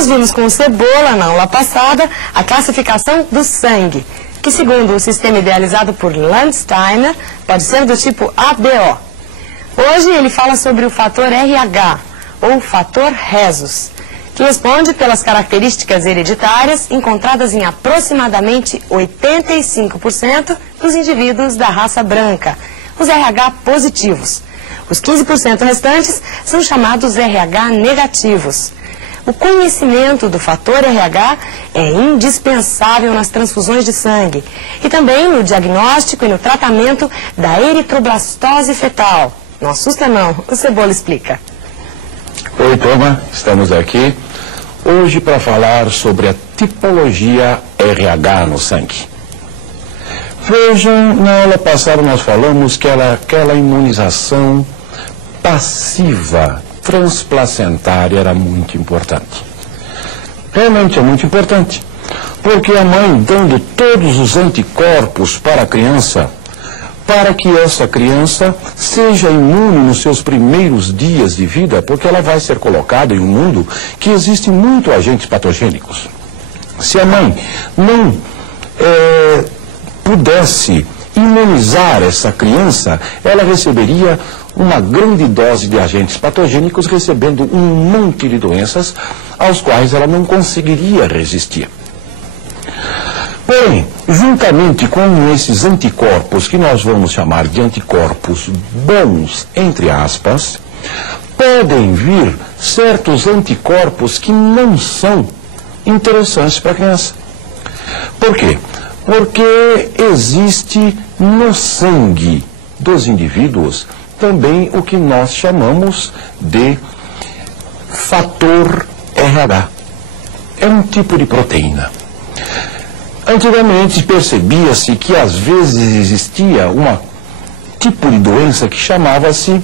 Nós vimos com o Cebola, na aula passada, a classificação do sangue, que segundo o sistema idealizado por Landsteiner, pode ser do tipo ABO. Hoje ele fala sobre o fator RH, ou fator rhesus, que responde pelas características hereditárias encontradas em aproximadamente 85% dos indivíduos da raça branca, os RH positivos. Os 15% restantes são chamados RH negativos. O conhecimento do fator RH é indispensável nas transfusões de sangue e também no diagnóstico e no tratamento da eritroblastose fetal. Não assusta não, o Cebola explica. Oi, turma, estamos aqui hoje para falar sobre a tipologia RH no sangue. Vejam, na aula passada nós falamos que aquela imunização passiva transplacentária era muito importante. Realmente é muito importante, porque a mãe dando todos os anticorpos para a criança, para que essa criança seja imune nos seus primeiros dias de vida, porque ela vai ser colocada em um mundo que existem muitos agentes patogênicos. Se a mãe não pudesse imunizar essa criança, ela receberia uma grande dose de agentes patogênicos, recebendo um monte de doenças aos quais ela não conseguiria resistir. Porém, juntamente com esses anticorpos, que nós vamos chamar de anticorpos bons, entre aspas, podem vir certos anticorpos que não são interessantes para a criança. Por quê? Porque existe no sangue dos indivíduos também o que nós chamamos de fator RH. É um tipo de proteína. Antigamente percebia-se que às vezes existia um tipo de doença que chamava-se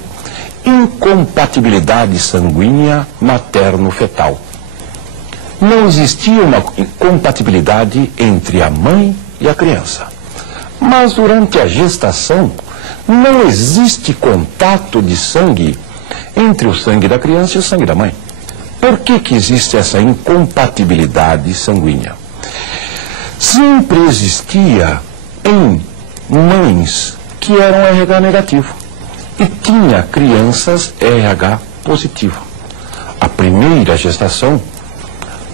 incompatibilidade sanguínea materno-fetal. Não existia uma incompatibilidade entre a mãe e a criança. Mas durante a gestação não existe contato de sangue entre o sangue da criança e o sangue da mãe. Por que existe essa incompatibilidade sanguínea? Sempre existia em mães que eram RH negativo e tinha crianças RH positivo. A primeira gestação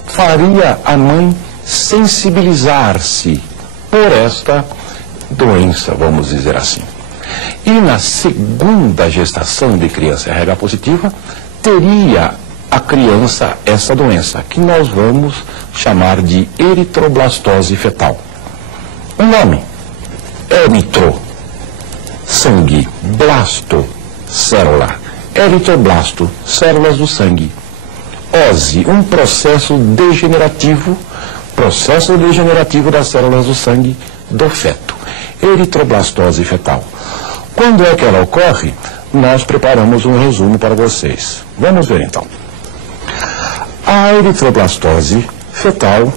faria a mãe sensibilizar-se por esta doença, vamos dizer assim. E na segunda gestação de criança RH positiva, teria a criança essa doença, que nós vamos chamar de eritroblastose fetal. O nome: eritro, sangue, blasto, célula, eritroblasto, células do sangue, ose, um processo degenerativo das células do sangue do feto, eritroblastose fetal. Quando é que ela ocorre? Nós preparamos um resumo para vocês. Vamos ver então. A eritroblastose fetal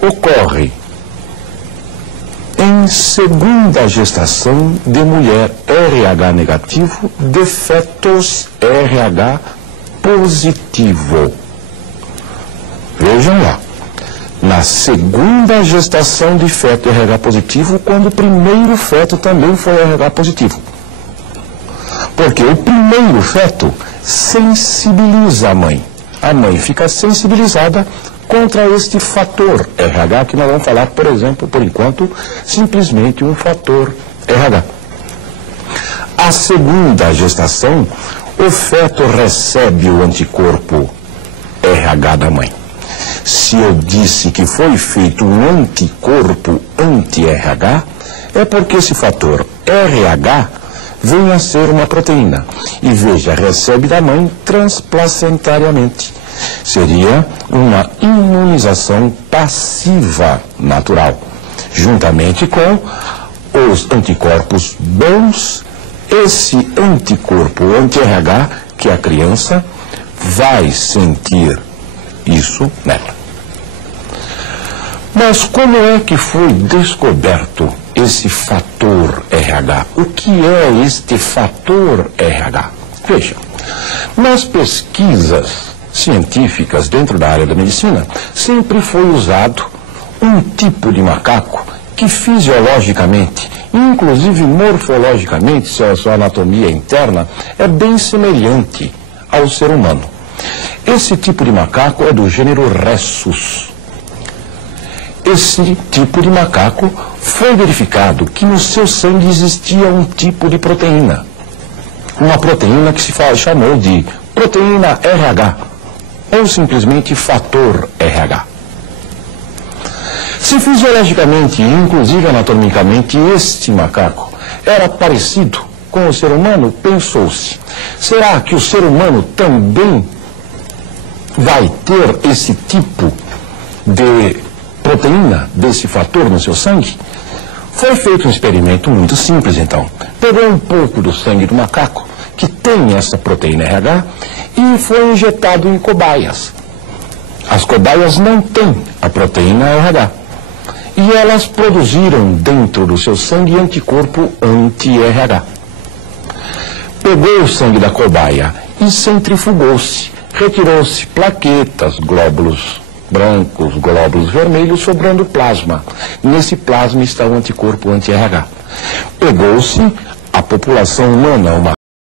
ocorre em segunda gestação de mulher RH negativo, de fetos RH positivo. Vejam lá. Na segunda gestação de feto RH positivo, quando o primeiro feto também foi RH positivo. Porque o primeiro feto sensibiliza a mãe. A mãe fica sensibilizada contra este fator RH, que nós vamos falar, por exemplo, por enquanto, simplesmente um fator RH. A segunda gestação, o feto recebe o anticorpo RH da mãe. Se eu disse que foi feito um anticorpo anti-RH, é porque esse fator RH vem a ser uma proteína. E veja, recebe da mãe transplacentariamente. Seria uma imunização passiva natural, juntamente com os anticorpos bons, esse anticorpo anti-RH, que a criança vai sentir isso nela. Mas como é que foi descoberto esse fator RH? O que é este fator RH? Veja, nas pesquisas científicas dentro da área da medicina, sempre foi usado um tipo de macaco que fisiologicamente, inclusive morfologicamente, sua anatomia interna, é bem semelhante ao ser humano. Esse tipo de macaco é do gênero Rhesus. Esse tipo de macaco foi verificado que no seu sangue existia um tipo de proteína. Uma proteína que se chamou de proteína RH, ou simplesmente fator RH. Se fisiologicamente e inclusive anatomicamente este macaco era parecido com o ser humano, pensou-se, será que o ser humano também vai ter esse tipo de proteína, desse fator no seu sangue? Foi feito um experimento muito simples, então. Pegou um pouco do sangue do macaco, que tem essa proteína RH, e foi injetado em cobaias. As cobaias não têm a proteína RH. E elas produziram dentro do seu sangue anticorpo anti-RH. Pegou o sangue da cobaia e centrifugou-se. Retirou-se plaquetas, glóbulos brancos, glóbulos vermelhos, sobrando plasma. Nesse plasma está o anticorpo anti-RH. Pegou-se a população humana, uma